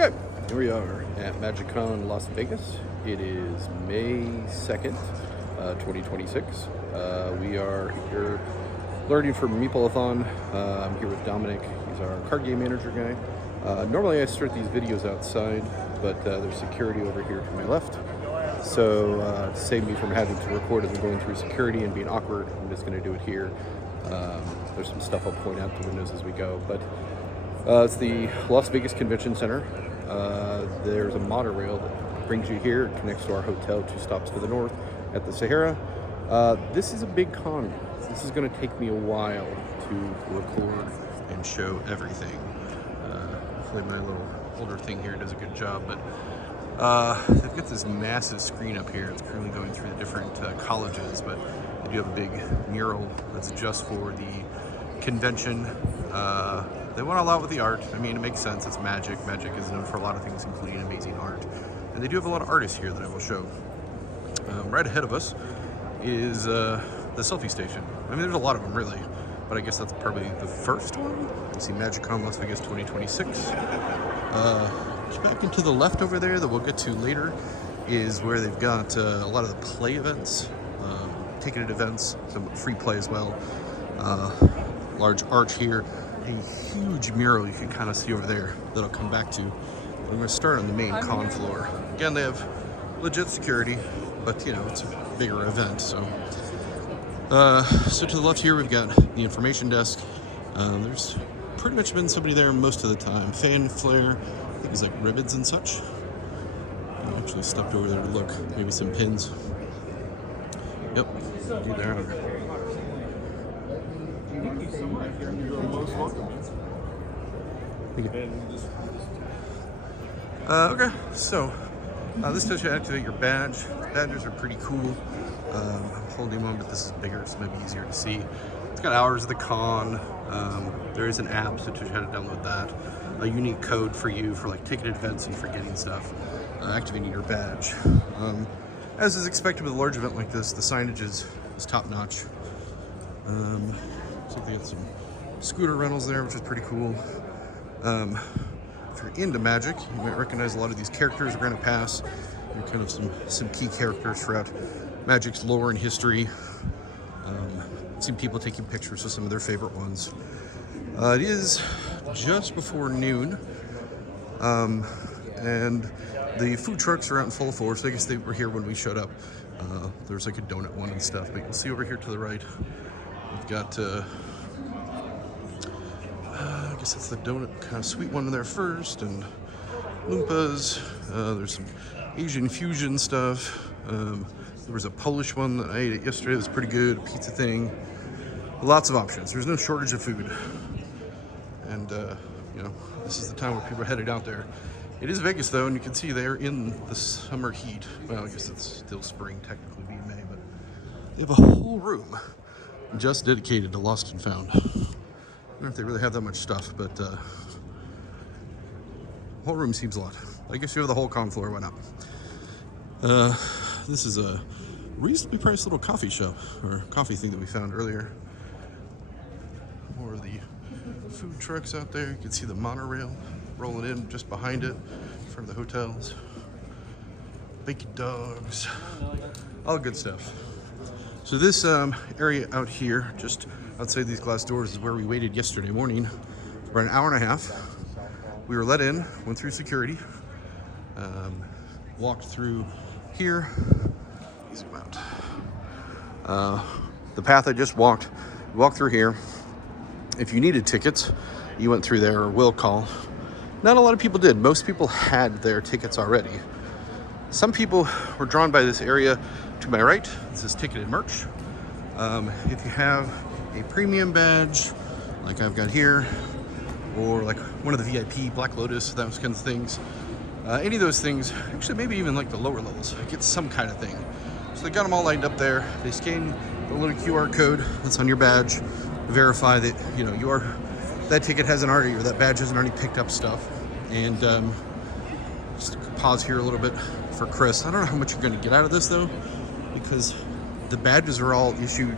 Okay, here we are at MagicCon Las Vegas. It is May 2nd, 2026. We are here learning for Meeple-a-thon. I'm here with Dominic. He's our card game manager guy. Normally I start these videos outside, but there's security over here to my left. So to save me from having to record as I'm going through security and being awkward, I'm just going to do it here. There's some stuff I'll point out the windows as we go, but it's the Las Vegas Convention Center. There's a monorail that brings you here. It connects to our hotel 2 stops to the north at the Sahara. This is a big con. This is going to take me a while to record and show everything. Hopefully my little holder thing here does a good job, but they've got this massive screen up here. It's currently going through the different colleges, but they do have a big mural that's just for the convention. They went all out with the art. I mean, it makes sense. It's Magic. Magic is known for a lot of things, including amazing art. And they do have a lot of artists here that I will show. Right ahead of us is the Selfie Station. I mean, there's a lot of them, really. But I guess that's probably the first one. You see MagicCon Las Vegas 2026. Back into the left over there that we'll get to later is where they've got a lot of the play events, ticketed events, some free play as well. Large arch here, a huge mural you can kind of see over there that I'll come back to. I'm going to start on the main con floor. Again, they have legit security, but you know, it's a bigger event. So to the left here, we've got the information desk. There's pretty much been somebody there most of the time. Fan flare, I think it's like ribbons and such. I actually stepped over there to look, maybe some pins. Yep, do there. Okay, so this tells you to activate your badge. Badges are pretty cool. I'm holding one, but this is bigger, so it might be easier to see. It's got hours of the con. There is an app, so it tells you how to download that. A unique code for you for like ticketed events and for getting stuff. Activating your badge. As is expected with a large event like this, the signage is top notch. Looks like they got some scooter rentals there, which is pretty cool. If you're into Magic, you might recognize a lot of these characters we're going to pass. They're kind of some key characters throughout Magic's lore and history. I've seen people taking pictures with some of their favorite ones. It is just before noon, and the food trucks are out in full force. I guess they were here when we showed up. There's like a donut one and stuff, but you'll see over here to the right, we've got I guess that's the donut kind of sweet one in there first, and Loompas. There's some Asian fusion stuff. There was a Polish one that I ate it yesterday. It was pretty good. A pizza thing. Lots of options. There's no shortage of food. And you know, this is the time where people are headed out there. It is Vegas though, and you can see they're in the summer heat. Well, I guess it's still spring, technically being May, but they have a whole room just dedicated to Lost and Found. I don't know if they really have that much stuff, but whole room seems a lot. I guess you have the whole con floor, why not? This is a reasonably priced little coffee shop, or coffee thing that we found earlier. More of the food trucks out there. You can see the monorail rolling in just behind it, in front of the hotels. Bacon dogs, all good stuff. So this area out here, just outside these glass doors, is where we waited yesterday morning for about an hour and a half. We were let in, went through security, walked through here. Zoom out. The path I just walked through here. If you needed tickets, you went through there or will call. Not a lot of people did. Most people had their tickets already. Some people were drawn by this area to my right. This is ticketed merch. If you have a premium badge, like I've got here, or like one of the VIP, Black Lotus, those kinds of things, any of those things, actually maybe even like the lower levels, get some kind of thing. So they got them all lined up there. They scan the little QR code that's on your badge, verify that you know that ticket hasn't already, or that badge hasn't already picked up stuff. And just pause here a little bit for Chris. I don't know how much you're going to get out of this though, because the badges are all issued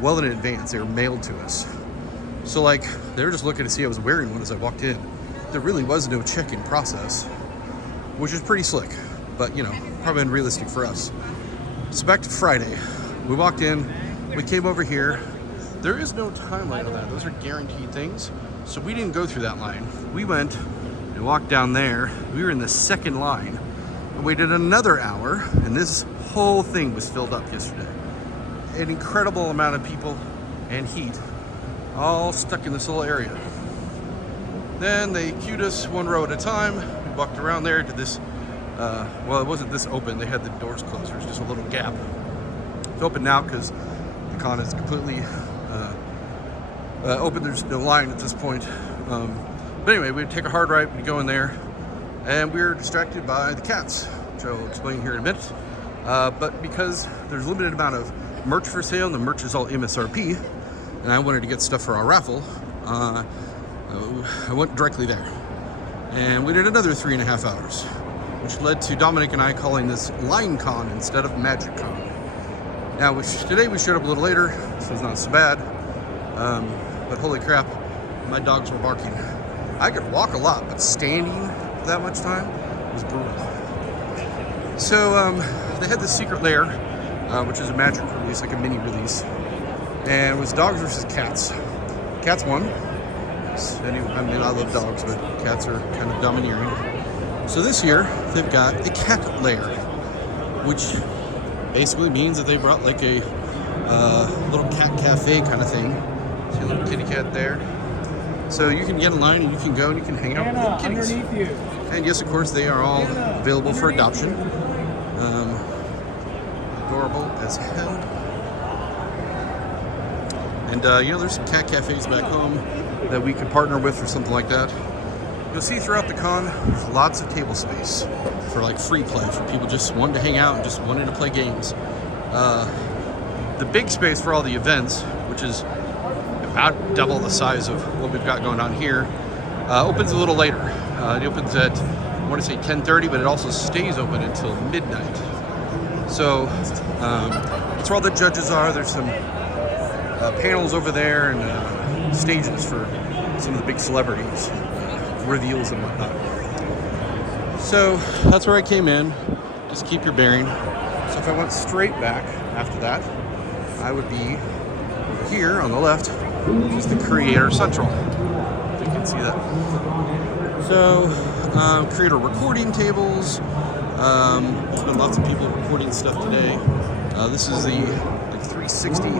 well in advance. They were mailed to us. So like, they were just looking to see I was wearing one as I walked in. There really was no check-in process. which is pretty slick, but you know, probably unrealistic for us. So back to Friday. We walked in, we came over here. There is no time line on that. Those are guaranteed things. So we didn't go through that line. We went and walked down there. We were in the second line and waited another hour, and this whole thing was filled up yesterday. An incredible amount of people and heat, all stuck in this little area. Then they queued us one row at a time. We walked around there to this, well, it wasn't this open. They had the doors closed. There was just a little gap. It's open now because the con is completely open. There's no line at this point. But anyway, we'd take a hard right, we'd go in there, and we were distracted by the cats, which I'll explain here in a minute. But because there's a limited amount of merch for sale, and the merch is all MSRP, and I wanted to get stuff for our raffle, I went directly there. And we did another 3.5 hours, which led to Dominic and I calling this Line Con instead of MagicCon. Now, today we showed up a little later, so it's not so bad. But holy crap, my dogs were barking. I could walk a lot, but standing for that much time was brutal. So they had this secret lair, which is a magic release, like a mini release, and it was dogs versus cats. Cats won. I mean, I love dogs, but cats are kind of domineering. So this year they've got a cat lair, which basically means that they brought like a little cat cafe kind of thing. See a little kitty cat there. So you can get in line and you can go and you can hang out with little kitties. And yes, of course, they are all available for adoption. Adorable as hell. And you know, there's some cat cafes back home that we could partner with or something like that. You'll see throughout the con, there's lots of table space for like free play, for people just wanting to hang out and just wanting to play games. The big space for all the events, which is about double the size of what we've got going on here, opens a little later. It opens at, I want to say 10:30, but it also stays open until midnight. So that's where all the judges are. There's some panels over there and stages for some of the big celebrities, reveals and whatnot. So that's where I came in. Just keep your bearing. So if I went straight back after that, I would be over here on the left, which is the Creator Central. If you can see that. So creator recording tables. There's been lots of people recording stuff today. This is the like 360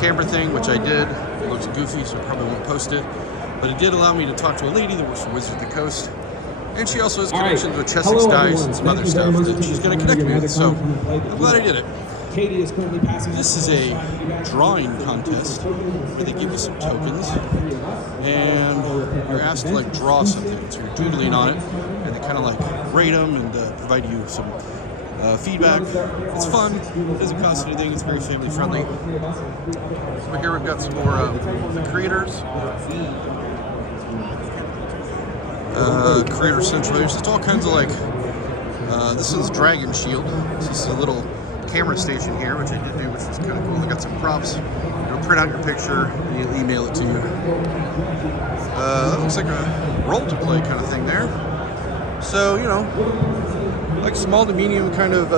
camera thing, which I did. It looks goofy, so I probably won't post it. But it did allow me to talk to a lady that works for Wizard of the Coast. And she also has connections with Chessex Dice and some other stuff that she's going to connect me with. So I'm glad I did it. Katie is currently passing. This is a drawing contest where they give you some tokens and you're asked to like draw something. So you're doodling on it and they kind of like rate them and provide you some feedback. It's fun. It doesn't cost anything. It's very family friendly. So here we've got some more the creators. Creator Central. There's just all kinds of like, this is Dragon Shield. This is a little camera station here, which I did do, which is kind of cool. They got some props. It'll print out your picture and you'll email it to you. That looks like a role to play kind of thing there. So, you know, like small to medium kind of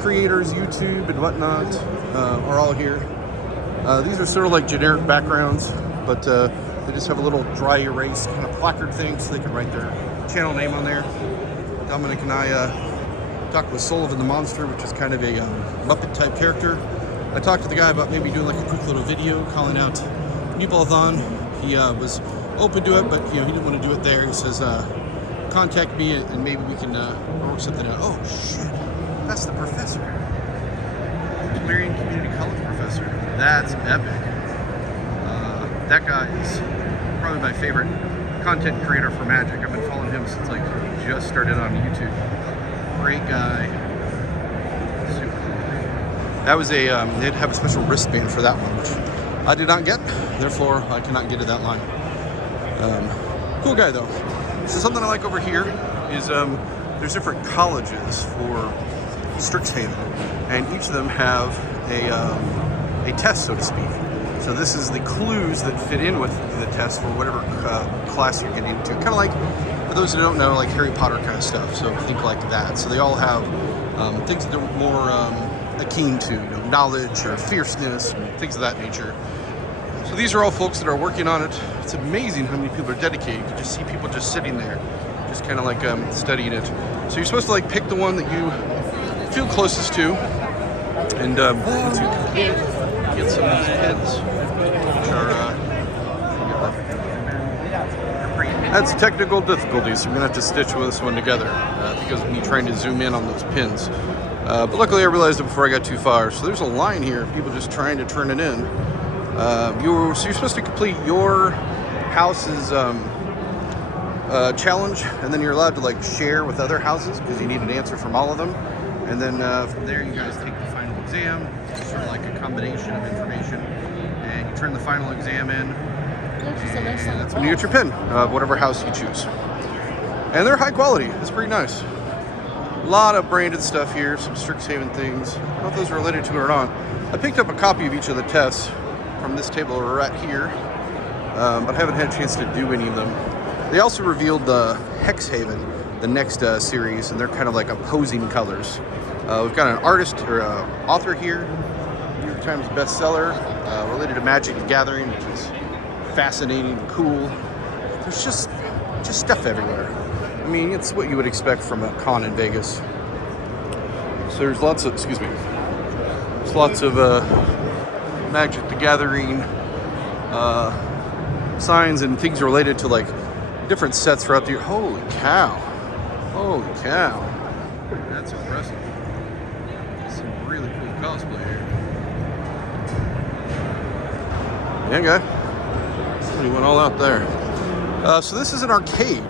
creators, YouTube and whatnot are all here. These are sort of like generic backgrounds, but they just have a little dry erase kind of placard thing so they can write their channel name on there. Dominic and I talked with Sullivan the Monster, which is kind of a Muppet type character. I talked to the guy about maybe doing like a quick little video calling out Meeple-a-thon. He was open to it, but you know, he didn't want to do it there. He says, contact me and maybe we can work something out. Oh shit, that's the professor. Tolarian Community College professor. That's epic. That guy is probably my favorite content creator for Magic. I've been following him since like he just started on YouTube. Great guy. Super cool. That was a, they'd have a special wristband for that one, which I did not get. Therefore, I cannot get to that line. Cool guy though. So something I like over here is there's different colleges for Strixhaven, and each of them have a test, so to speak. So this is the clues that fit in with the test for whatever class you're getting into. Kind of like for those who don't know, like Harry Potter kind of stuff. So think like that. So they all have things that they're more akin to, knowledge or fierceness and things of that nature. So these are all folks that are working on it. It's amazing how many people are dedicated. You can just see people just sitting there, just kind of like studying it. So you're supposed to like pick the one that you feel closest to, and once you get some of these pins, which are that's technical difficulties. So we're gonna have to stitch this one together because of me trying to zoom in on those pins. But luckily I realized it before I got too far. So there's a line here of people just trying to turn it in. So you're supposed to complete your house's challenge, and then you're allowed to like share with other houses because you need an answer from all of them. And then from there you guys take the final exam. It's sort of like a combination of information, and you turn the final exam in, and that's when you get your pin of whatever house you choose. And they're high quality. It's pretty nice. A lot of branded stuff here, some Strixhaven things. I don't know if those are related to it or not. I picked up a copy of each of the tests from this table right here, but I haven't had a chance to do any of them. They also revealed the Hexhaven, the next series, and they're kind of like opposing colors. We've got an artist or author here, New York Times bestseller, related to Magic the Gathering, which is fascinating and cool. There's just stuff everywhere. I mean, it's what you would expect from a con in Vegas. So there's lots of, there's lots of Magic the Gathering signs and things related to like different sets throughout the year. Holy cow. Holy cow. That's impressive. Some really cool cosplay here. Yeah, guy. Somebody went all out there. So this is an arcade.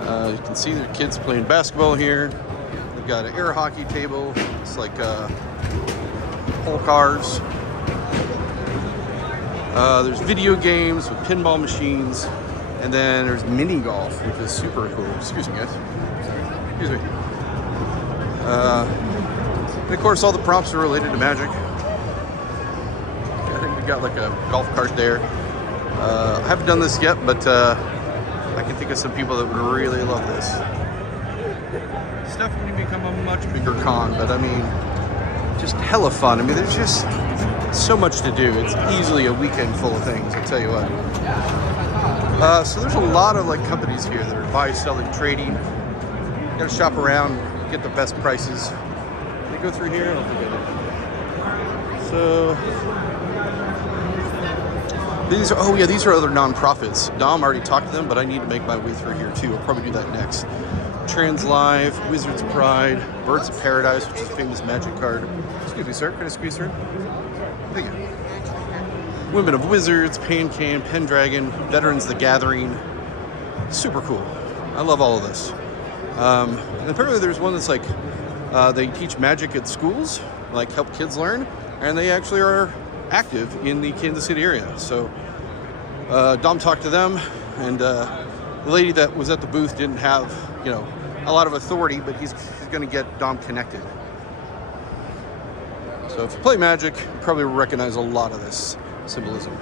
You can see their kids playing basketball here. They've got an air hockey table. It's like pole cars. There's video games with pinball machines. And then there's mini golf, which is super cool. Excuse me, guys. Excuse me. And of course, all the prompts are related to Magic. I think we got like a golf cart there. I haven't done this yet, but I can think of some people that would really love this. It's definitely become a much bigger con, but I mean, just hella fun. I mean, there's just so much to do. It's easily a weekend full of things, I'll tell you what. So there's a lot of like companies here that are buy, selling, trading. You gotta shop around, get the best prices. They go through here, I don't forget it. So these are, oh yeah, these are other nonprofits. Dom already talked to them, but I need to make my way through here too. I'll probably do that next. Trans Live, Wizards Pride, Birds of Paradise, which is a famous Magic card. Excuse me, sir, can I squeeze through? Thank you. Women of Wizards, Pan-Can, Pendragon, Veterans the Gathering. Super cool. I love all of this. And apparently there's one that's like, they teach Magic at schools, like help kids learn, and they actually are active in the Kansas City area. So Dom talked to them, and the lady that was at the booth didn't have, you know, a lot of authority, but he's going to get Dom connected. So if you play Magic, you probably recognize a lot of this symbolism.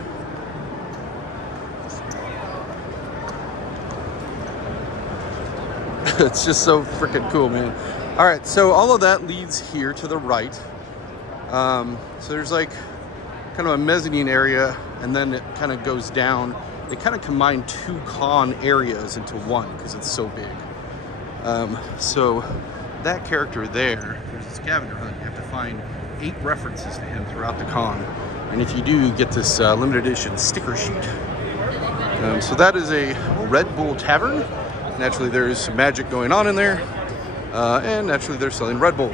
It's just so freaking cool, man. All right, so all of that leads here to the right. So there's like kind of a mezzanine area, and then it kind of goes down. They kind of combine two con areas into one because it's so big. So that character there's a scavenger hunt. You have to find 8 references to him throughout the con. And if you do, you get this limited edition sticker sheet. So that is a Red Bull Tavern. Naturally, there's some magic going on in there. And naturally, they're selling Red Bull.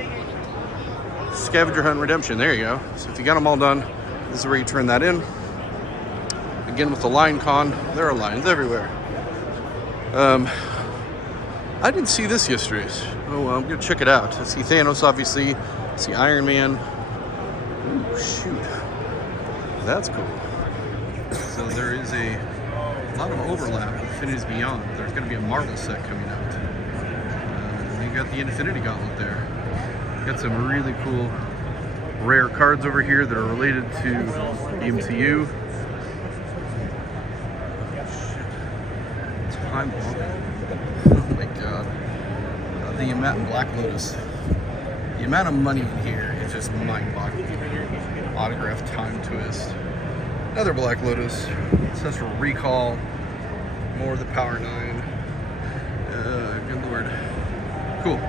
Scavenger Hunt Redemption, there you go. So if you got them all done, this is where you turn that in. Again, with the line con, there are lines everywhere. I didn't see this yesterday. Oh, well, I'm gonna check it out. I see Thanos, obviously. I see Iron Man. Ooh, shoot. That's cool. So there is a lot of overlap with Infinity's Beyond. There's going to be a Marvel set coming out. You got the Infinity Gauntlet there. Got some really cool rare cards over here that are related to the MCU. Time Bomb. the amount, Black Lotus. The amount of money in here is just mind-boggling. Autograph time twist. Another Black Lotus. Accessory recall. More of the Power 9. Good lord. Cool.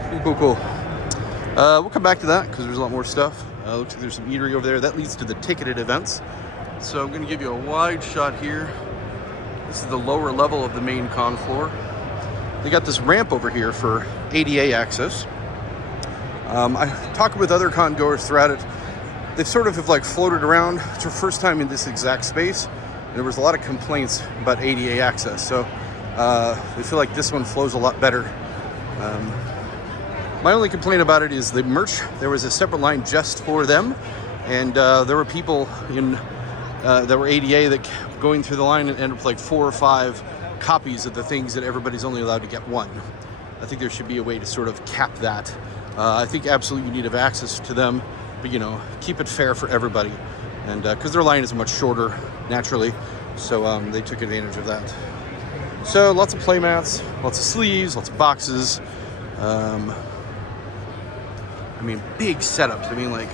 We'll come back to that because there's a lot more stuff. Looks like there's some eatery over there. That leads to the ticketed events. So I'm going to give you a wide shot here. This is the lower level of the main con floor. They got this ramp over here for ADA access. I talked with other con goers throughout it. They sort of have like floated around. It's their first time in this exact space. There was a lot of complaints about ADA access. So they feel like this one flows a lot better. My only complaint about it is the merch. There was a separate line just for them. And there were people in that were ADA that going through the line and ended up with like 4 or 5 copies of the things that everybody's only allowed to get one. I think there should be a way to sort of cap that. I think absolutely you need to have access to them, but you know, keep it fair for everybody. And because their line is much shorter naturally, so they took advantage of that. So lots of play mats, lots of sleeves, lots of boxes. I mean, big setups. I mean, like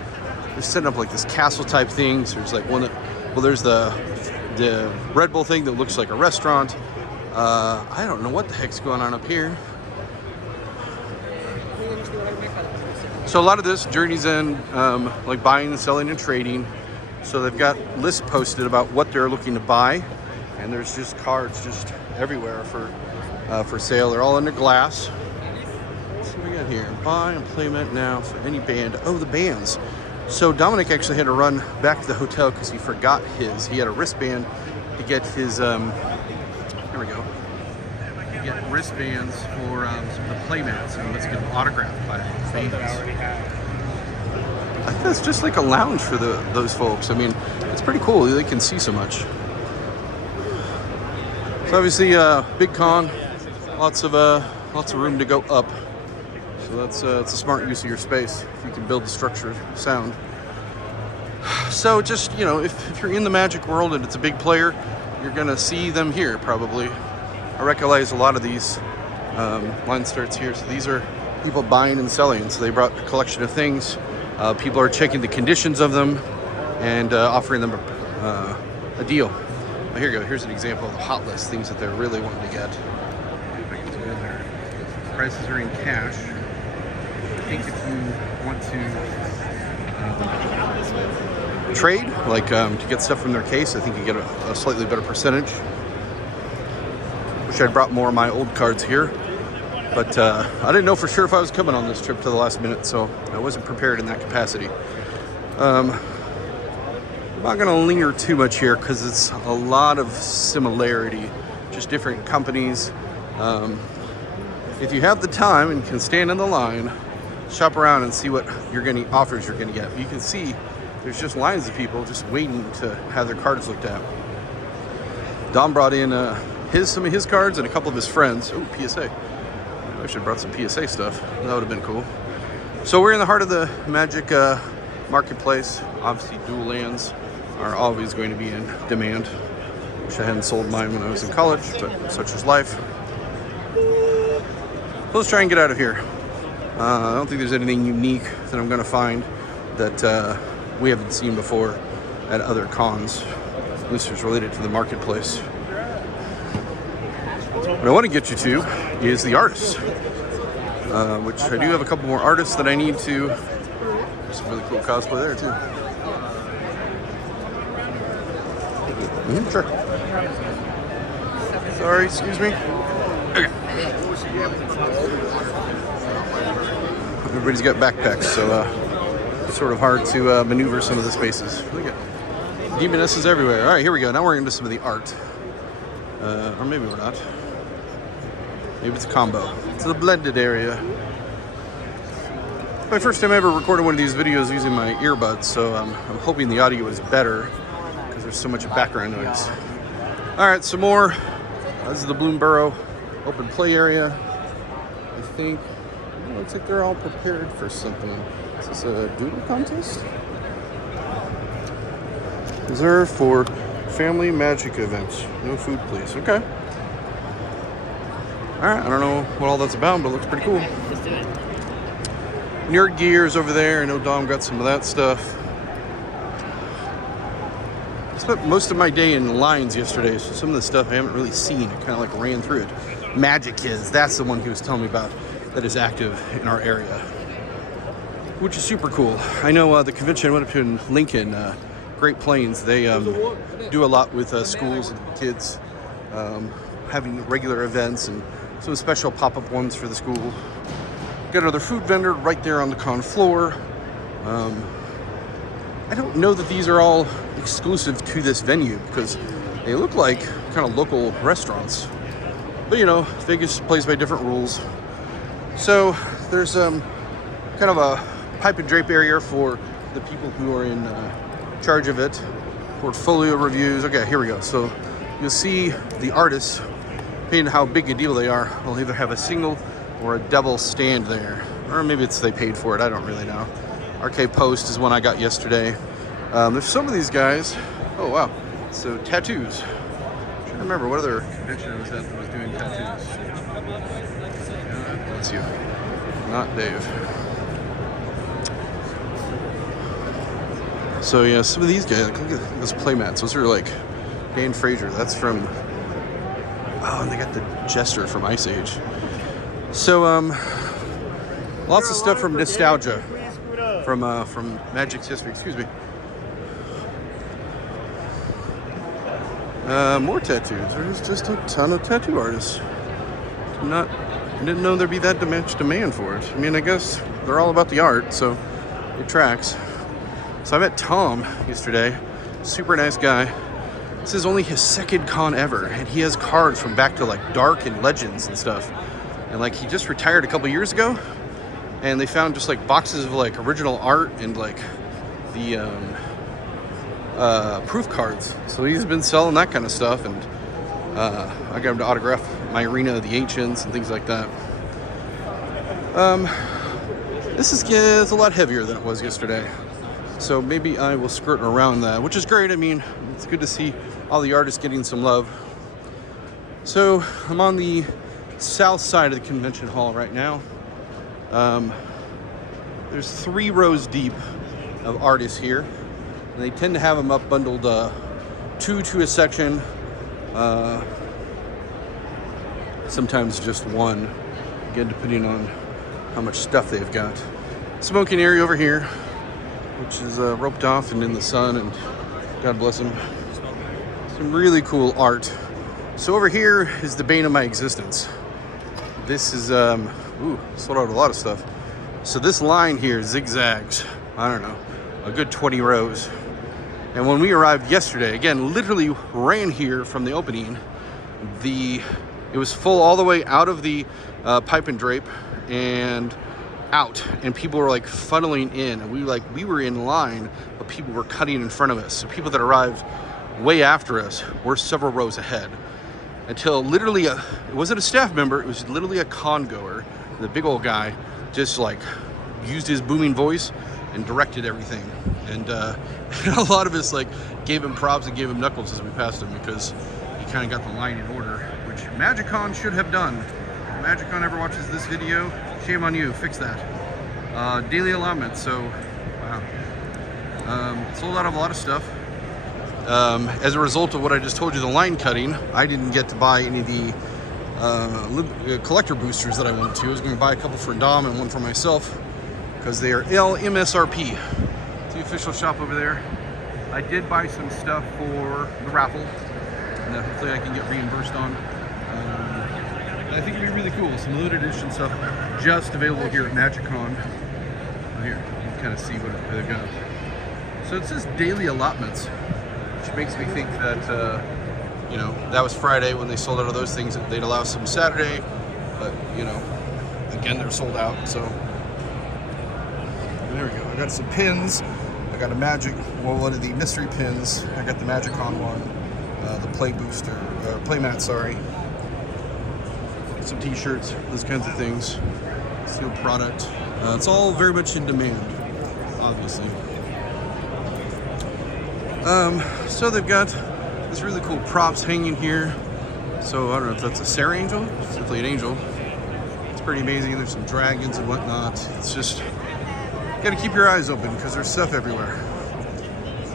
they're setting up like this castle type thing. So there's like one that, well, there's the Red Bull thing that looks like a restaurant. I don't know what the heck's going on up here. So a lot of this journeys in like buying and selling and trading. So they've got lists posted about what they're looking to buy, and there's just cards just everywhere for sale. They're all under glass. What do we got here? Buy and play mat now for any band. Oh, the bands. So Dominic actually had to run back to the hotel because he forgot his. He had a wristband to get his. Here we go. Get wristbands for some of the play mats, and let's get them autographed by bands. I think that's just like a lounge for those folks. I mean, it's pretty cool. They can see so much. So obviously, big con, lots of room to go up. So that's it's a smart use of your space if you can build the structure sound. So just, you know, if you're in the Magic world and it's a big player, you're gonna see them here probably. I recognize a lot of these line starts here. So these are people buying and selling. So they brought a collection of things. People are checking the conditions of them and offering them a deal. Oh, here you go. Here's an example of the hot list, things that they're really wanting to get. Prices are in cash. I think if you want to trade, like to get stuff from their case, I think you get a slightly better percentage. Wish I'd brought more of my old cards here, but I didn't know for sure if I was coming on this trip to the last minute, so I wasn't prepared in that capacity. I'm not going to linger too much here because it's a lot of similarity, just different companies. If you have the time and can stand in the line, shop around and see what offers you're going to get. You can see there's just lines of people just waiting to have their cards looked at. Dom brought in some of his cards and a couple of his friends. Oh, PSA. I should have brought some PSA stuff. That would have been cool. So we're in the heart of the Magic marketplace. Obviously, dual lands are always going to be in demand. Wish I hadn't sold mine when I was in college, but such is life. Let's try and get out of here. I don't think there's anything unique that I'm going to find that we haven't seen before at other cons, at least it's related to the marketplace. What I want to get you to is the artists, which I do have a couple more artists that I need to. There's some really cool cosplay there too. Sure. Sorry, excuse me. Okay. Everybody's got backpacks, so it's sort of hard to maneuver some of the spaces. Look at demonesses everywhere. All right, here we go. Now we're into some of the art, or maybe we're not. Maybe it's a combo. It's a blended area. My first time ever recording one of these videos using my earbuds, so I'm hoping the audio is better because there's so much background noise. All right, some more. This is the Bloomburrow open play area. I think it looks like they're all prepared for something. Is this a doodle contest? Reserved for family magic events. No food, please. Okay. All right, I don't know what all that's about, but it looks pretty cool. Nerd Gears over there. I know Dom got some of that stuff. I spent most of my day in lines yesterday, so some of the stuff I haven't really seen. I kind of like ran through it. MagicKids, that's the one he was telling me about that is active in our area, which is super cool. I know the convention I went up to in Lincoln, Great Plains, they do a lot with schools and kids, having regular events and some special pop-up ones for the school. Got another food vendor right there on the con floor. I don't know that these are all exclusive to this venue because they look like kind of local restaurants. But you know, Vegas plays by different rules. So there's kind of a pipe and drape area for the people who are in charge of it. Portfolio reviews. Okay, here we go. So you'll see the artists, depending on how big a deal they are, will either have a single or a double stand there. Or maybe it's they paid for it, I don't really know. Arcade Post is one I got yesterday. There's some of these guys. Oh wow. So tattoos. I'm trying to remember what other convention I was at that was doing tattoos. That's you. Not Dave. So yeah, some of these guys, like, look at those playmats. Those are like Dan Fraser. That's from, oh, and they got the Jester from Ice Age. So lots of stuff from nostalgia from Magic's history. Excuse me. More tattoos. There's just a ton of tattoo artists. Didn't know there'd be that much demand for it. I mean, I guess they're all about the art, so it tracks. So I met Tom yesterday. Super nice guy. This is only his second con ever, and he has cards from back to like Dark and Legends and stuff. And like he just retired a couple years ago, and they found just like boxes of like original art and like the proof cards. So he's been selling that kind of stuff, and I got him to autograph my Arena of the Ancients and things like that. This is a lot heavier than it was yesterday, so maybe I will skirt around that, which is great. I mean, it's good to see all the artists getting some love. So I'm on the south side of the convention hall right now. There's 3 rows deep of artists here, and they tend to have them up bundled 2 to a section, sometimes just 1, again depending on how much stuff they've got. Smoking area over here, which is roped off and in the sun, and God bless them. Some really cool art. So over here is the bane of my existence. This is, sold out a lot of stuff. So this line here zigzags, I don't know, a good 20 rows. And when we arrived yesterday, again, literally ran here from the opening, it was full all the way out of the pipe and drape and out, and people were like funneling in, and we were in line, but people were cutting in front of us. So people that arrived way after us were several rows ahead, until literally it wasn't a staff member, it was literally a con goer. The big old guy just like used his booming voice and directed everything, and a lot of us like gave him props and gave him knuckles as we passed him, because he kind of got the line in order, which MagicCon should have done. If MagicCon ever watches this video, shame on you, fix that. Daily allotment, so wow. Sold out of a lot of stuff. As a result of what I just told you, the line cutting, I didn't get to buy any of the collector boosters that I wanted to. I was going to buy a couple for Dom and one for myself, because they are MSRP. It's the official shop over there. I did buy some stuff for the raffle, and that hopefully I can get reimbursed on. I think it'd be really cool. Some limited edition stuff just available here at MagicCon. Here, you can kind of see what they've got. So it says daily allotments, which makes me think that, that was Friday when they sold out of those things. They'd allow some Saturday, but, again, they're sold out. So there we go. I got some pins. I got a one of the mystery pins. I got the MagicCon one, the playmat, sorry. Some t-shirts, those kinds of things. Steel product. It's all very much in demand, obviously. So they've got this really cool props hanging here. So I don't know if that's a Sarah angel, simply an angel. It's pretty amazing. There's some dragons and whatnot. It's just, gotta keep your eyes open because there's stuff everywhere.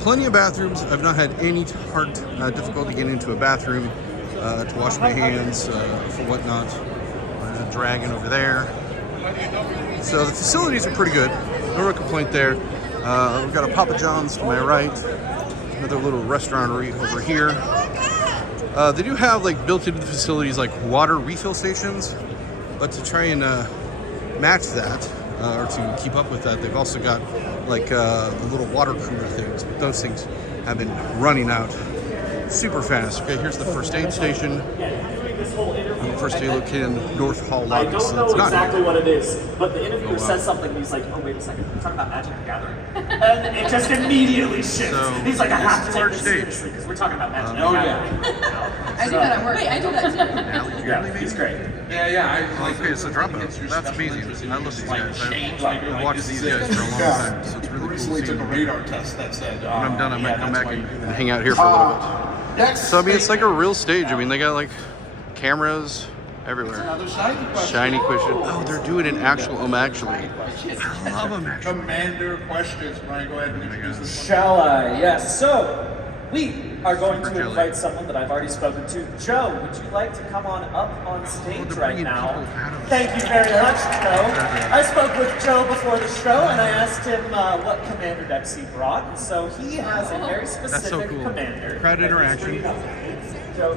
Plenty of bathrooms. I've not had any hard difficulty getting into a bathroom to wash my hands for whatnot. There's a dragon over there. So the facilities are pretty good. No real complaint there. We've got a Papa John's to my right. Another little restaurantery over here. They do have like built into the facilities like water refill stations, but to try and match that or to keep up with that, they've also got like the little water cooler things. But those things have been running out super fast. Okay, here's the first aid station. And the first aid located in North Hall lobby. I don't know exactly what it is, but the interviewer says something and he's like, oh, wait a second, we're talking about Magic the Gathering. And it just immediately shifts. So, he's like, I have to take this seriously because we're talking about Magic the Gathering. I do that at work. Wait, I do that too. Yeah, he's great. Yeah. Okay, so Dropout. That's amazing. I love these guys. I've watched these guys for a long time, so it's really cool recently seeing took a them. radar test that said, When I'm done, I might come back and hang out here for a little bit. So I mean, it's like a real stage. I mean, they got like cameras everywhere. another shiny question. Shiny question. Oh, they're doing an actual actually. I love them actually. Commander questions. Brian, go ahead and introduce this. Shall I? Yes. So, we are going to invite someone that I've already spoken to. Joe, would you like to come on up on stage right now? Thank you very much, Joe. I spoke with Joe before the show and I asked him what commander decks he brought. And so he has a very specific commander. Crowd interaction. Joe,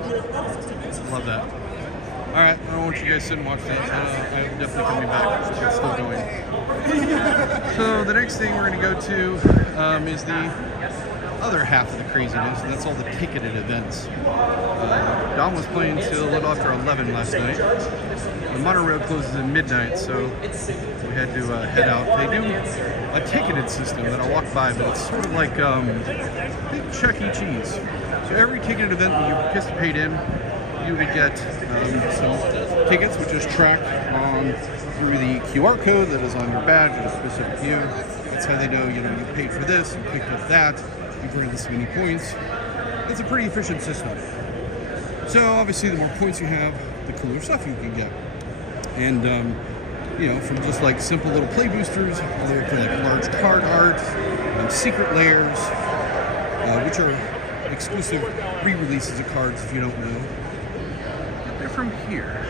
Love that. All right, I don't want you guys to sit and watch that. I'm definitely coming back. It's still going. So the next thing we're going to go to is the other half of the craziness, and that's all the ticketed events. Dom was playing till a little after 11 last night. The monorail closes at midnight, so we had to head out. They do a ticketed system that I'll walk by, but it's sort of like Chuck E. Cheese. So every ticketed event that you participate in, you would get some tickets, which is tracked through the QR code that is on your badge that is specific to you. That's how they know, you paid for this, you picked up that, you've earned this many points. It's a pretty efficient system. So obviously the more points you have, the cooler stuff you can get. And from just like simple little play boosters, all the way to like large card art, secret lairs, which are exclusive re-releases of cards if you don't know. They're from here.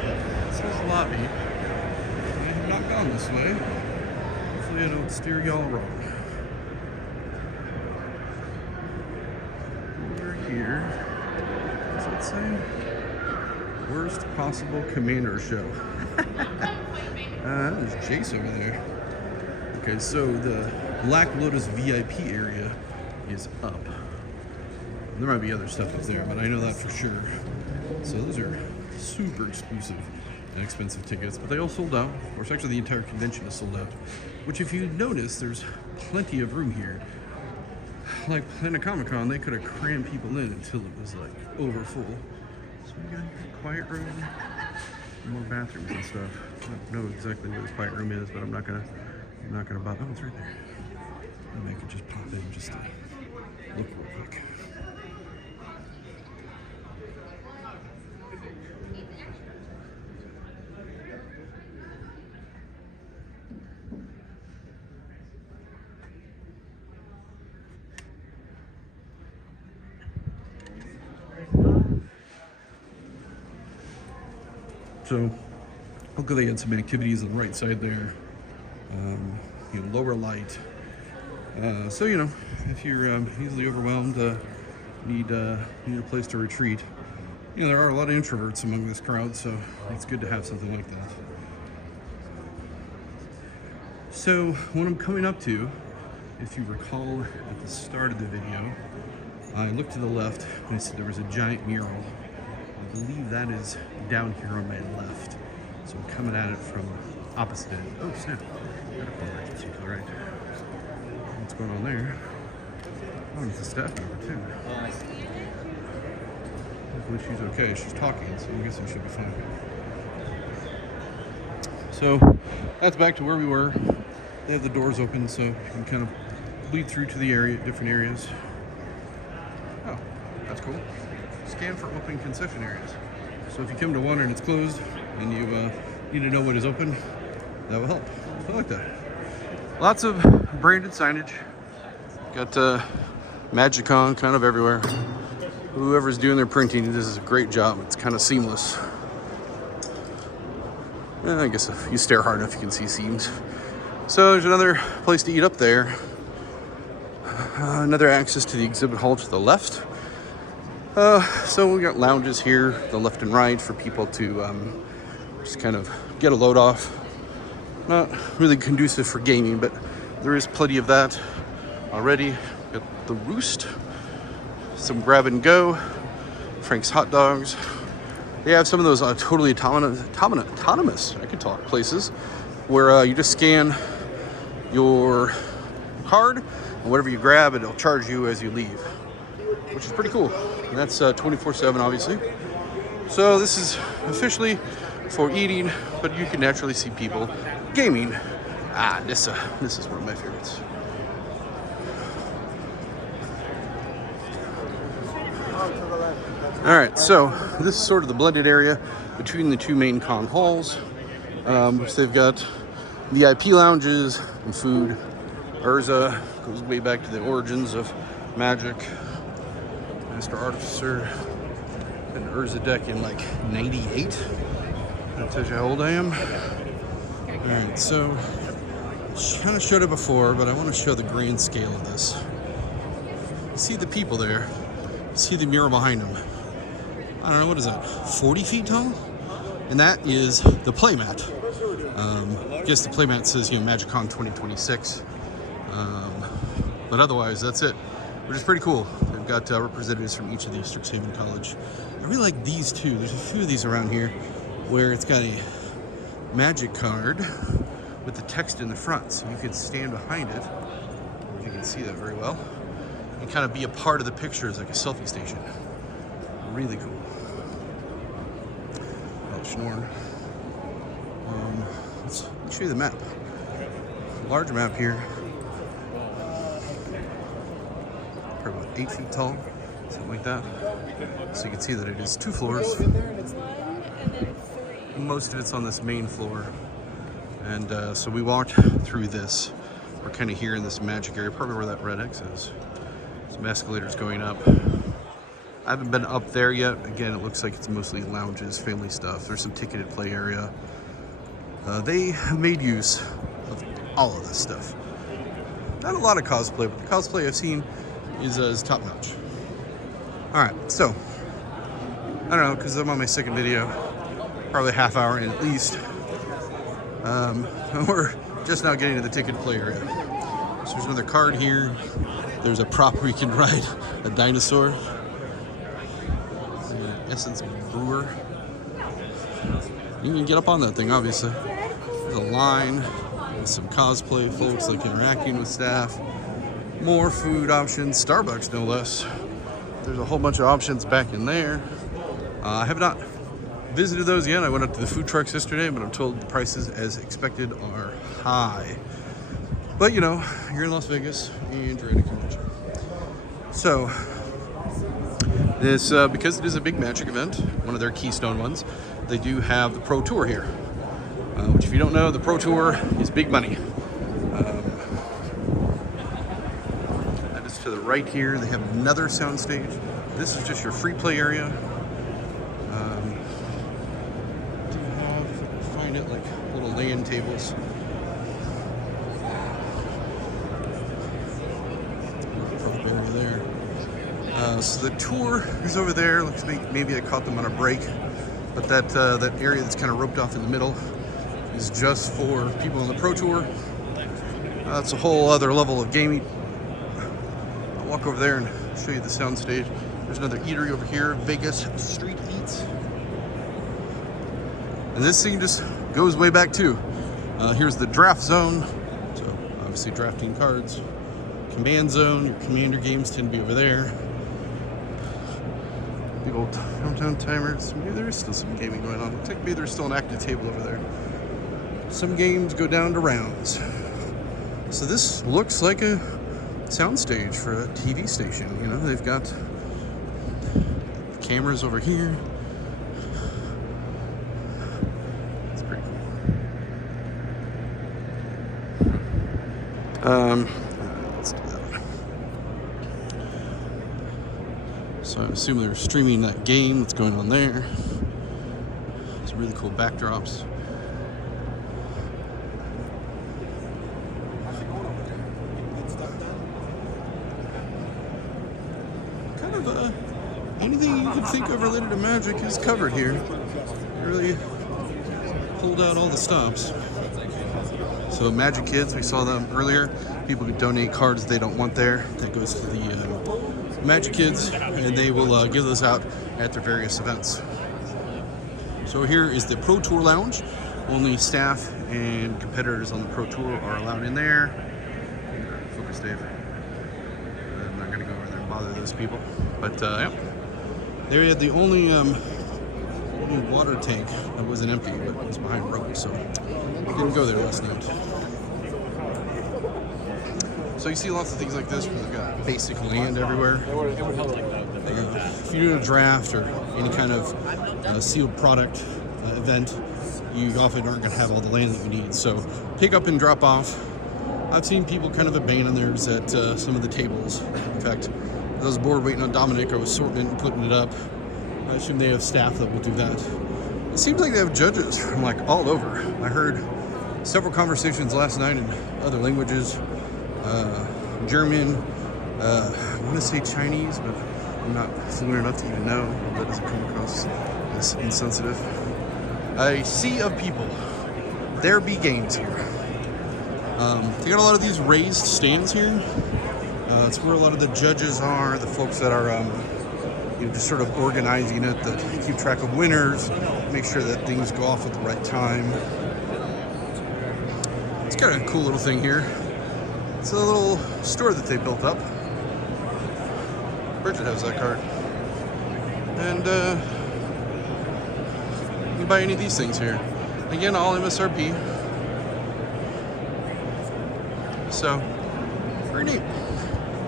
It says lobby. I have not gone this way. Hopefully I don't steer y'all wrong. Over here, what's it say? Worst possible commander show. There's Jace over there. Okay, so the Black Lotus VIP area is up. There might be other stuff up there, but I know that for sure. So those are super exclusive and expensive tickets, but they all sold out. Of course, actually the entire convention is sold out, which if you notice, there's plenty of room here. Like Planet Comic-Con, they could have crammed people in until it was like over full. So we got a quiet room, more bathrooms and stuff. I don't know exactly where the quiet room is, but I'm not gonna bother. Oh, it's right there. Maybe I could just pop in just to look real quick. So, luckily they had some activities on the right side there. Lower light. So if you're easily overwhelmed, need a place to retreat. There are a lot of introverts among this crowd, so it's good to have something like that. So what I'm coming up to, if you recall at the start of the video, I looked to the left and I said there was a giant mural. I believe that is down here on my left. So I'm coming at it from opposite end. Oh snap. All right. What's going on there? Oh, it's a staff member too. Hopefully she's okay. She's talking, so I guess it should be fine. So that's back to where we were. They have the doors open so you can kind of bleed through to the different areas. Oh, that's cool. Scan for open concession areas. So if you come to one and it's closed and you need to know what is open, that will help. I like that. Lots of branded signage. Got MagicCon kind of everywhere. Whoever's doing their printing, this is a great job. It's kind of seamless. I guess if you stare hard enough, you can see seams. So there's another place to eat up there. Another access to the exhibit hall to the left. So we got lounges here, the left and right, for people to just kind of get a load off. Not really conducive for gaming, but there is plenty of that already. Got the Roost, some grab and go, Frank's Hot Dogs. They have some of those totally autonomous, I could talk, places where you just scan your card and whatever you grab, it'll charge you as you leave, which is pretty cool. And that's 24/7, obviously. So this is officially for eating, but you can naturally see people gaming. This is one of my favorites. All right, so this is sort of the blended area between the two main con halls, which they've got VIP lounges and food. Urza goes way back to the origins of Magic. Master Artificer, an Urza deck in like 98. That tells you how old I am. All right, so I kind of showed it before, but I want to show the grand scale of this. You see the people there. You see the mural behind them. I don't know, what is that, 40 feet tall? And that is the playmat. I guess the playmat says, MagicCon 2026. But otherwise, that's it, which is pretty cool. They've got representatives from each of these Strixhaven College. I really like these two. There's a few of these around here where it's got a magic card with the text in the front. So you could stand behind it, if you can see that very well, and kind of be a part of the picture as like a selfie station. Really cool. Schnorn. Let's show you the map. Large map here. Probably about 8 feet tall, something like that. So you can see that it is 2 floors. Most of it's on this main floor. And so we walked through this. We're kind of here in this magic area, probably where that red X is. Some escalators going up. I haven't been up there yet. Again, it looks like it's mostly lounges, family stuff. There's some ticketed play area. They made use of all of this stuff. Not a lot of cosplay, but the cosplay I've seen is top notch. All right, so I don't know, because I'm on my second video, probably half hour in at least. We're just now getting to the ticketed play area. So there's another card here. There's a prop where you can ride a dinosaur. Essence Brewer. You can get up on that thing, obviously. There's a line with some cosplay folks like interacting with staff. More food options, Starbucks no less. There's a whole bunch of options back in there. I have not visited those yet. I went up to the food trucks yesterday, but I'm told the prices, as expected, are high. But you're in Las Vegas and you're at a convention. So, this, because it is a big Magic event, one of their keystone ones, they do have the Pro Tour here. Which, if you don't know, the Pro Tour is big money. That is to the right here. They have another sound stage. This is just your free play area. Do you have, if you can find it, like little lay-in tables. Area there. So the tour is over there. Looks like maybe I caught them on a break, but that area that's kind of roped off in the middle is just for people on the Pro Tour. That's a whole other level of gaming. I'll walk over there and show you the sound stage. There's another eatery over here, Vegas Street Eats. And this thing just goes way back too. Here's the draft zone. So obviously drafting cards. Command zone, your commander games tend to be over there. Big old countdown timers. Maybe there is still some gaming going on. Looks like maybe there's still an active table over there. Some games go down to rounds. So this looks like a soundstage for a TV station. They've got cameras over here. It's pretty cool. Let's do that. So I assume they're streaming that game that's going on there. Some really cool backdrops. Kind of anything you could think of related to Magic is covered here. They really pulled out all the stops. So MagicKids, we saw them earlier. People could donate cards they don't want there. That goes to the MagicKids, and they will give those out at their various events. So here is the Pro Tour Lounge. Only staff and competitors on the Pro Tour are allowed in there. Focus, Dave. I'm not going to go over there and bother those people. But yeah, there you had the only water tank that wasn't empty, but it was behind rope, so didn't go there last night. So you see lots of things like this where they've got basic land everywhere. If you're doing a draft or any kind of sealed product event, you often aren't going to have all the land that you need. So pick up and drop off. I've seen people kind of abandon theirs at some of the tables. In fact, I was bored waiting on Dominic. I was sorting it and putting it up. I assume they have staff that will do that. It seems like they have judges from like all over. I heard several conversations last night in other languages. German, I want to say Chinese, but I'm not fluent enough to even know. That doesn't come across as insensitive. A sea of people. There be games here. They got a lot of these raised stands here. It's where a lot of the judges are, the folks that are just sort of organizing it, that keep track of winners, make sure that things go off at the right time. It's kind of a cool little thing here. It's a little store that they built up. Bridget has that card. And you can buy any of these things here. Again, all MSRP. So, pretty neat.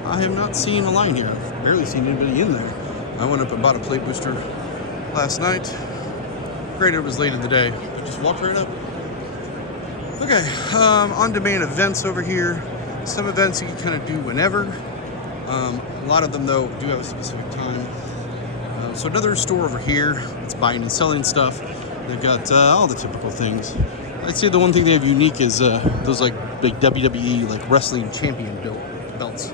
I have not seen a line here. I've barely seen anybody in there. I went up and bought a plate booster last night. Granted, it was late in the day, but just walked right up. Okay, on-demand events over here. Some events you can kind of do whenever. A lot of them, though, do have a specific time. So another store over here, it's buying and selling stuff. They've got all the typical things. I'd say the one thing they have unique is those like big WWE like wrestling champion belts.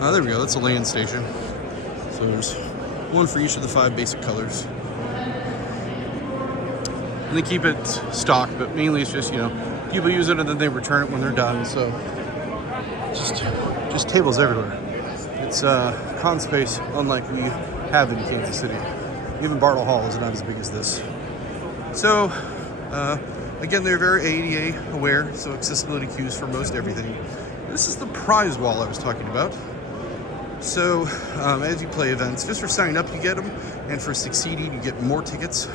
There we go, that's a land station. So there's one for each of the 5 basic colors. And they keep it stocked, but mainly it's just, people use it and then they return it when they're done. So just tables everywhere. It's con space unlike we have in Kansas City. Even Bartle Hall is not as big as this. So again, they're very ADA aware, so accessibility cues for most everything. This is the prize wall I was talking about. So as you play events, just for signing up you get them, and for succeeding you get more tickets.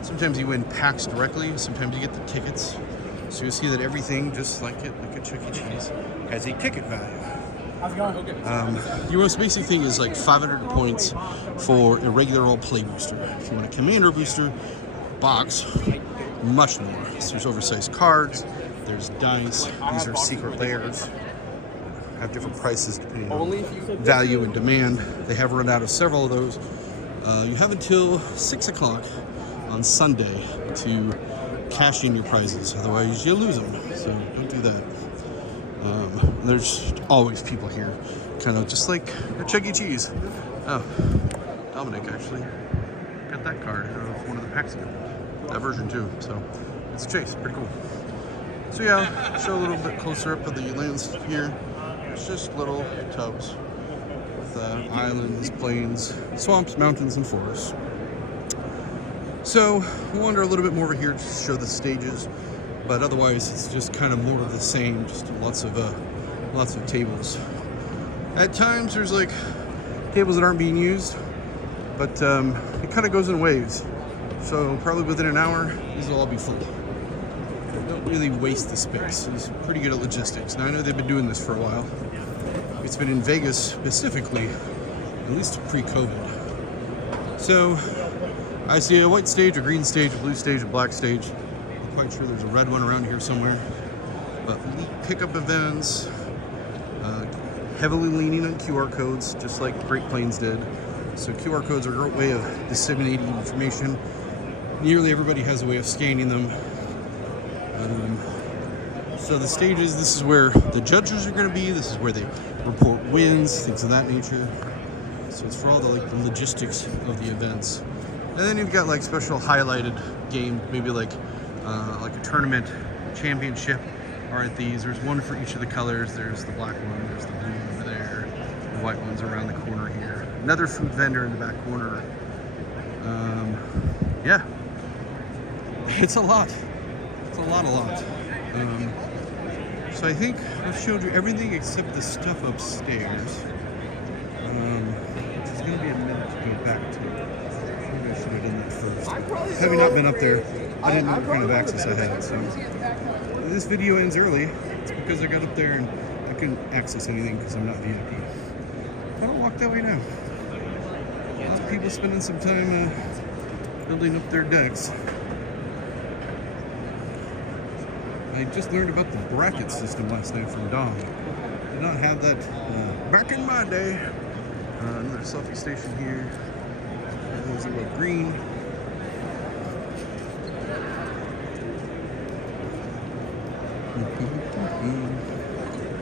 Sometimes you win packs directly, sometimes you get the tickets. So you'll see that everything, just like a Chuck E. Cheese, has a ticket value. How's it going? Your most basic thing is like 500 points for a regular old play booster. If you want a commander booster box, much more. So there's oversized cards, there's dice, these are secret layers. Have different prices depending on value and demand. They have run out of several of those. You have until 6 o'clock on Sunday to cash in your prizes, otherwise you'll lose them, so don't do that. There's always people here, kind of just like a Chuck E. Cheese. Oh, Dominic actually got that card of one of the packs again. That version too, so it's a chase, pretty cool. So yeah, show a little bit closer up of the lands here. It's just little tubs with islands, plains, swamps, mountains, and forests. So we'll wander a little bit more over here to show the stages, but otherwise it's just kind of more of the same, just lots of tables. At times there's like tables that aren't being used, but it kind of goes in waves. So probably within an hour, these will all be full. Don't really waste the space. It's pretty good at logistics. Now I know they've been doing this for a while. It's been in Vegas specifically, at least pre-COVID. So I see a white stage, a green stage, a blue stage, a black stage. quite sure there's a red one around here somewhere. But pickup events, heavily leaning on QR codes, just like Great Plains did. So QR codes are a great way of disseminating information. Nearly everybody has a way of scanning them. So the stages, this is where the judges are going to be. This is where they report wins, things of that nature. So it's for all the logistics of the events. And then you've got like special highlighted game, maybe like a tournament championship. Are at these. There's one for each of the colors. There's the black one. There's the blue over there. The white one's around the corner here. Another food vendor in the back corner. Yeah, it's a lot. It's a lot. So I think I've showed you everything except the stuff upstairs. It's going to be a minute to go back to. Maybe I should have done that first. Having not been up there, I didn't know what kind of access I had. So this video ends early. It's because I got up there and I couldn't access anything because I'm not VIP. I don't walk that way now. A lot of people spending some time building up their decks. I just learned about the bracket system last night from Dom. Did not have that back in my day. Another selfie station here. There's a little green.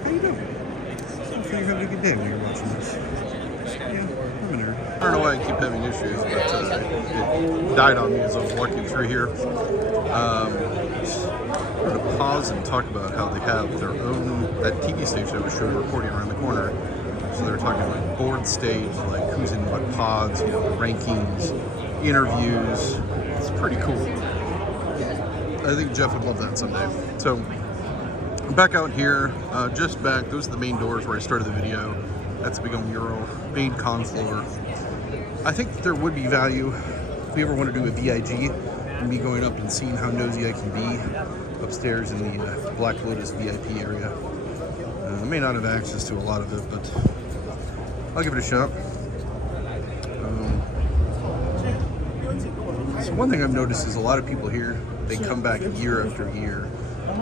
How you doing? I'm sure you're having a good day when you're watching this. Yeah, I'm a nerd. I don't know why I keep having issues, but it died on me as I was walking through here. I'm going to pause and talk about how they have their own, that TV station I was showing recording around the corner. So they're talking like board stage, like who's in what pods, rankings, interviews. It's pretty cool. I think Jeff would love that someday. So back out here, just back, those are the main doors where I started the video. That's a big old mural, main con floor. I think that there would be value if we ever want to do a VIG and me going up and seeing how nosy I can be upstairs in the Black Lotus VIP area. I may not have access to a lot of it, but I'll give it a shot. So one thing I've noticed is a lot of people here, they come back year after year.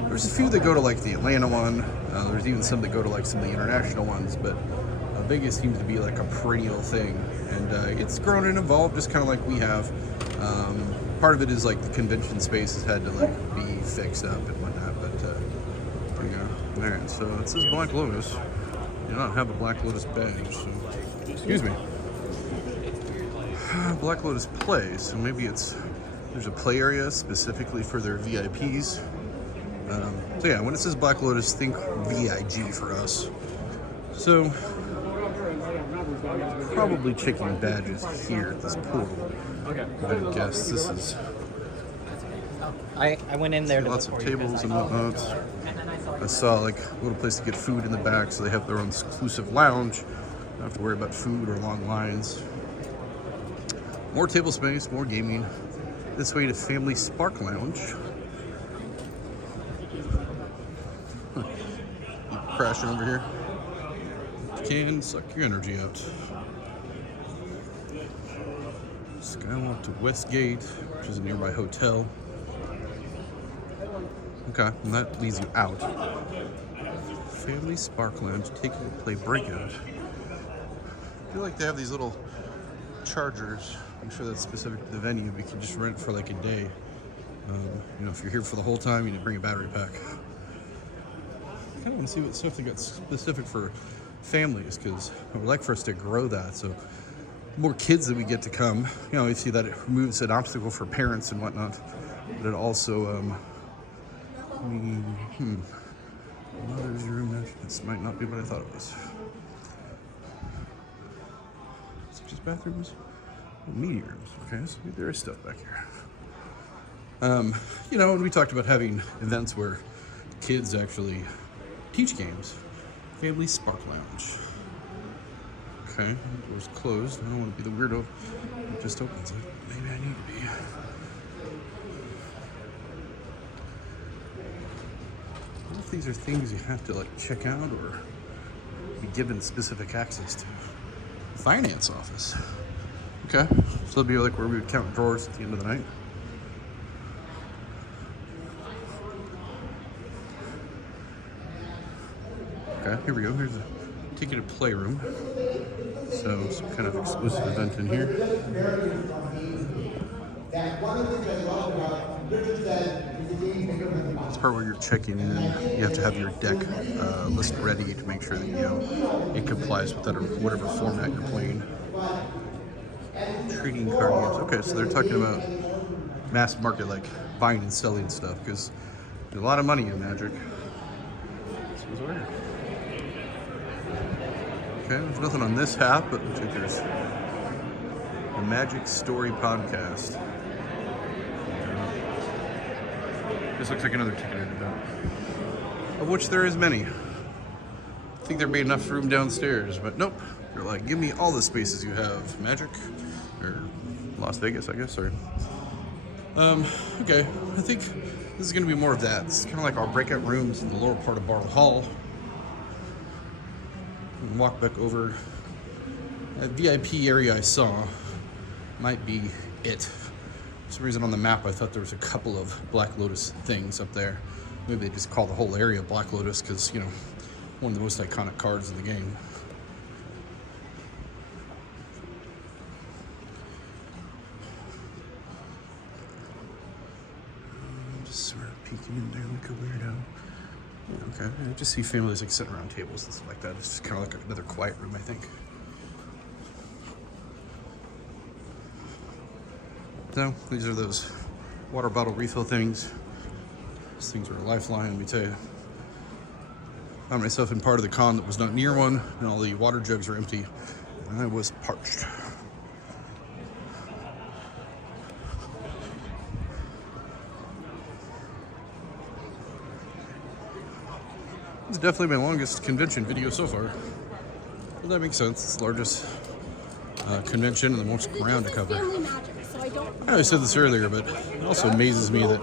There's a few that go to like the Atlanta one. There's even some that go to like some of the international ones, but Vegas seems to be like a perennial thing, and it's grown and evolved just kind of like we have. Part of it is like the convention space has had to like be fixed up and whatnot, but there you go. All right, so it says Black Lotus. You don't have a Black Lotus badge, so excuse me. Black Lotus plays, so maybe there's a play area specifically for their VIPs. So yeah, when it says Black Lotus, think VIG for us. So probably checking badges here at this portal. I guess this is. I went in there. Lots of tables and whatnot. I saw like a little place to get food in the back, so they have their own exclusive lounge. Don't have to worry about food or long lines. More table space, more gaming. This way to Family Spark Lounge. You crashing over here. Can suck your energy out. Skywalk to Westgate, which is a nearby hotel. Okay, and that leads you out. Family Spark Lounge, taking a play breakout. I feel like they have these little chargers. I'm sure that's specific to the venue, but you can just rent for like a day. If you're here for the whole time, you need to bring a battery pack. I kind of want to see what stuff they got specific for families, because I would like for us to grow that, so more kids that we get to come. You see that it removes an obstacle for parents and whatnot, but it also mother's room. This might not be what I thought it was. Is it just bathrooms? Meeting rooms. Okay, so there is stuff back here. And we talked about having events where kids actually teach games. Family Spark Lounge. Okay, it was closed. I don't want to be the weirdo that just opens it. Maybe I need to be. What if these are things you have to like check out or be given specific access to? Finance office. Okay, so it'll be like where we would count drawers at the end of the night. Okay, here we go. Here's a ticketed playroom. So some kind of exclusive event in here. It's part where you're checking in. You have to have your deck list ready to make sure that, you know, it complies with that or whatever format you're playing. Trading card games. Okay, so they're talking about mass market, like buying and selling stuff, because there's a lot of money in Magic. So over here. Okay, there's nothing on this half, but looks like there's the Magic Story Podcast. This looks like another ticketed event, of which there is many. I think there'd be enough room downstairs, but nope. They're like, give me all the spaces you have, Magic, or Las Vegas, I guess, sorry. Okay, I think this is gonna be more of that. It's kind of like our breakout rooms in the lower part of Bartle Hall. And walk back over. That VIP area I saw might be it. For some reason on the map I thought there was a couple of Black Lotus things up there. Maybe they just call the whole area Black Lotus because, you know, one of the most iconic cards in the game. Just sort of peeking in there like a weirdo. Okay, I just see families like sitting around tables and stuff like that. It's just kind of like another quiet room, I think. So, these are those water bottle refill things. These things are a lifeline, let me tell you. I found myself in part of the con that was not near one, and all the water jugs were empty, and I was parched. This is definitely my longest convention video so far. But that makes sense. It's the largest convention and the most ground to cover. I know I said this earlier, but it also amazes me that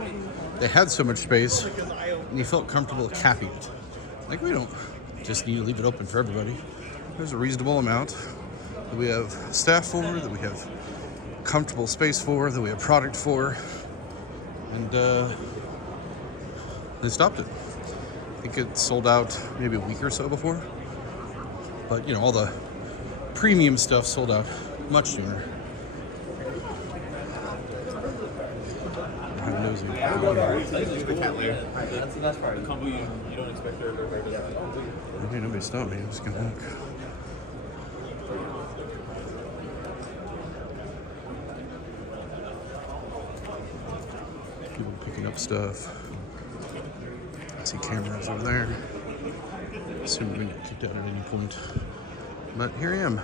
they had so much space and you felt comfortable capping it. Like, we don't just need to leave it open for everybody. There's a reasonable amount that we have staff for, that we have comfortable space for, that we have product for, and they stopped it. I think it sold out maybe a week or so before, but you know, all the premium stuff sold out much sooner. That's the best part. The combo you don't expect her to go. Okay, nobody stopped me. I'm just gonna look. People picking up stuff. I see cameras over there. Assume we're gonna get kicked out at any point. But here I am.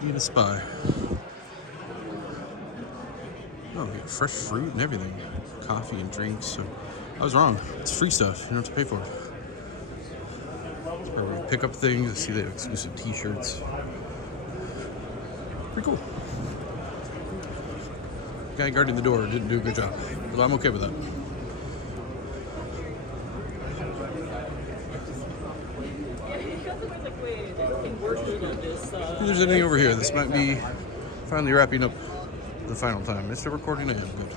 Being a spy. Oh, we got fresh fruit and everything. Coffee and drinks. So I was wrong. It's free stuff. You don't have to pay for it. Or we pick up things. I see they have exclusive t-shirts. Pretty cool. The guy guarding the door didn't do a good job. But I'm okay with that. If there's anything over here, this might be finally wrapping up the final time. It's still recording, I am good.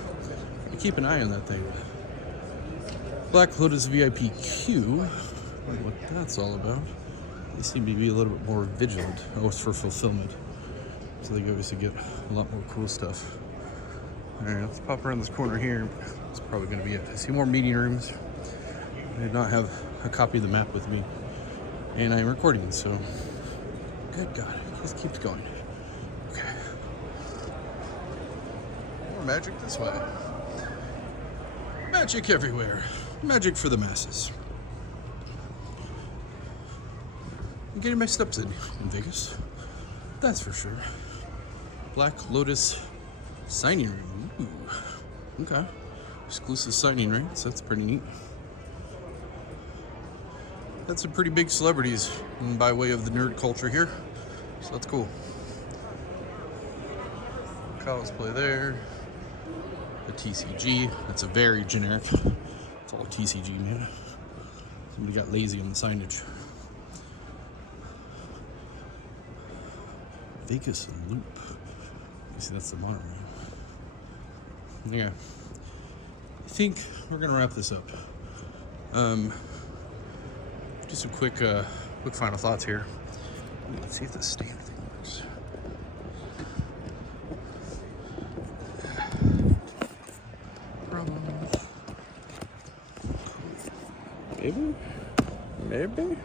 Keep an eye on that thing. Black Lotus VIP Q. I don't know what that's all about. They seem to be a little bit more vigilant. Oh, it's for fulfillment. So they obviously get a lot more cool stuff. Alright, let's pop around this corner here. It's probably going to be it. I see more meeting rooms. I did not have a copy of the map with me. And I am recording, so good God, it just keeps going. Okay. More magic this way. Magic everywhere. Magic for the masses. I'm getting my steps in Vegas. That's for sure. Black Lotus signing room. Ooh. Okay. Exclusive signing rights. That's pretty neat. That's some pretty big celebrities by way of the nerd culture here. So that's cool. Cosplay there. The TCG. That's a very generic. It's all TCG, man. Somebody got lazy on the signage. Vegas Loop. You see, that's the monorail. Yeah. I think we're gonna wrap this up. Just some quick final thoughts here. Let's see if the stand thing works. Problems. Maybe? Maybe? I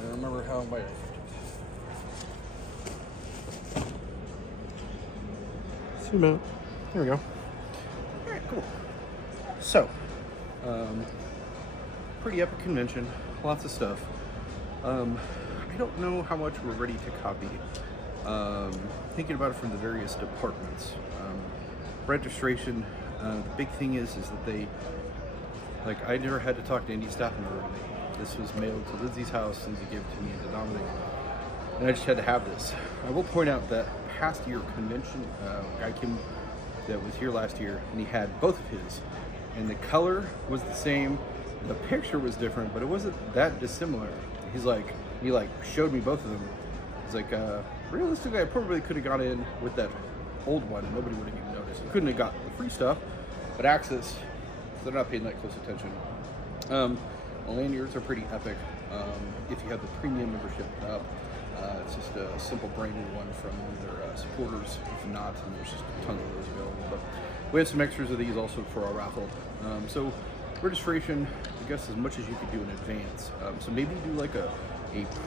don't remember how my... Zoom out. There we go. Alright, cool. So, pretty epic convention. Lots of stuff. I don't know how much we're ready to copy. Thinking about it from the various departments. Registration, the big thing is that they, like, I never had to talk to any staff member. This was mailed to Lindsay's house, Lindsay gave it to me and to Dominic, and I just had to have this. I will point out that past year convention, guy came that was here last year, and he had both of his, and the color was the same, the picture was different, but it wasn't that dissimilar. He showed me both of them. He's like, realistically, I probably could have got in with that old one, and nobody would have even noticed. You couldn't have got the free stuff, but Access, they're not paying that close attention. The lanyards are pretty epic. If you have the premium membership up, it's just a simple branded one from their supporters. If not, and there's just a ton of those available. But we have some extras of these also for our raffle. So registration, I guess as much as you could do in advance. So maybe do like a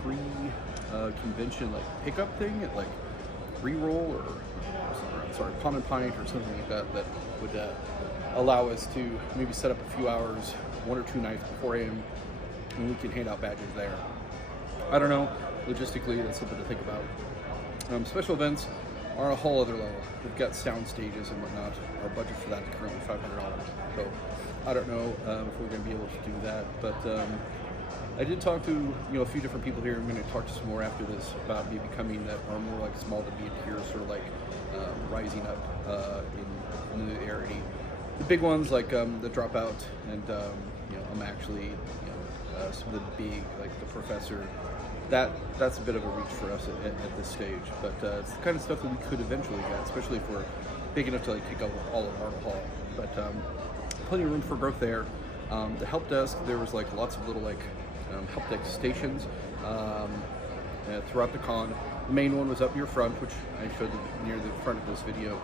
pre-convention like pickup thing at like Reroll or Pond and Pint or something like that. That would allow us to maybe set up a few hours, 1 or 2 nights beforehand, and we can hand out badges there. I don't know. Logistically, that's something to think about. Special events are a whole other level. We've got sound stages and whatnot. Our budget for that is currently $500. So I don't know if we're going to be able to do that. But I did talk to a few different people here. I'm going to talk to some more after this about maybe coming that are more like small to medium tier, sort of like rising up in the area. The big ones like the Dropout and I'm actually some of the big like the Professor. That's a bit of a reach for us at this stage, but it's the kind of stuff that we could eventually get, especially if we're big enough to like kick out all of our hall. But plenty of room for growth there. The help desk, there was like lots of little like help desk stations throughout the con. The main one was up near front, which I showed near the front of this video.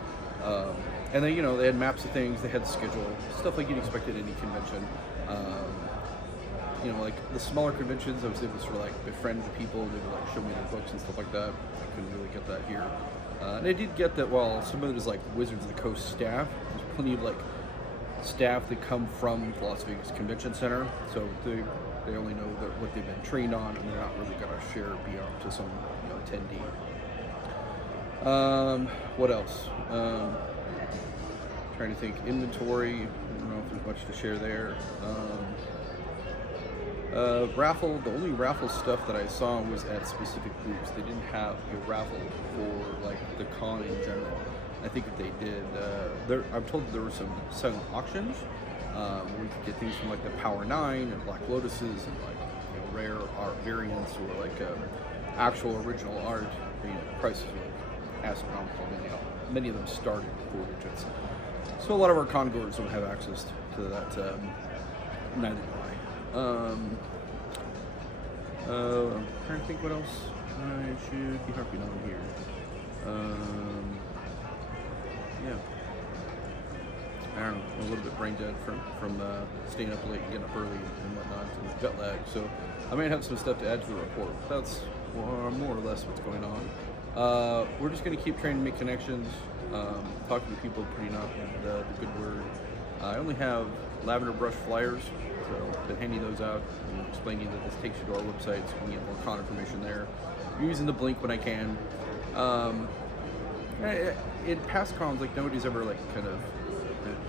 And they had maps of things, they had the schedule, stuff like you'd expect at any convention. Like the smaller conventions, I was able to sort of like befriend the people. They would like show me their books and stuff like that. I couldn't really get that here. And I did get that while some of it is like Wizards of the Coast staff, there's plenty of like staff that come from the Las Vegas Convention Center. So they only know what they've been trained on, and they're not really going to share beyond to some attendee. What else? Trying to think. Inventory. I don't know if there's much to share there. Raffle, the only raffle stuff that I saw was at specific groups. They didn't have a raffle for like the con in general. I think if they did, I'm told that there were some silent auctions where you could get things from like the Power 9 and Black Lotuses and like rare art variants or like actual original art. Prices were like astronomical. Many of them started at 4 digits. So a lot of our con goers don't have access to that. Neither do I. I'm trying to think what else I should be harping on here. Yeah. I don't know, I'm a little bit brain dead from staying up late and getting up early and whatnot and jet lag. So I might have some stuff to add to the report. That's more or less what's going on. We're just going to keep trying to make connections, talking to people, putting out the good word. I only have lavender brush flyers. So I've been handing those out and explaining that this takes you to our website so we can get more con information there. I'm using the blink when I can. In past cons, like nobody's ever like kind of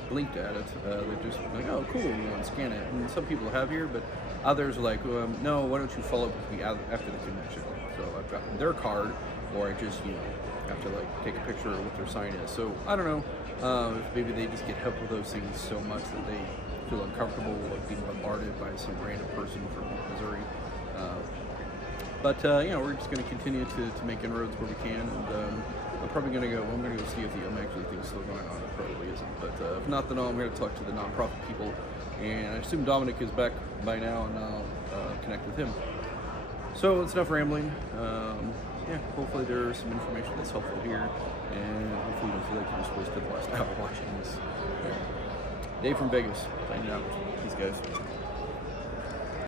blinked at it. They're just like, oh cool, and scan it. And some people have here, but others are like, no, why don't you follow up with me after the convention? So I've gotten their card, or I just have to like take a picture of what their sign is. So I don't know. Maybe they just get help with those things so much that they feel uncomfortable like being bombarded by some random person from Missouri. But we're just going to continue to make inroads where we can, and I'm probably going to go see if the actually thing's still going on. It probably isn't, but if not, then I'm going to talk to the nonprofit people and I assume Dominic is back by now, and I'll connect with him. So it's enough rambling. Yeah, hopefully there's some information that's helpful here, and hopefully you don't feel like you just wasted the last hour watching this. Dave from Vegas, signing out. Peace, guys.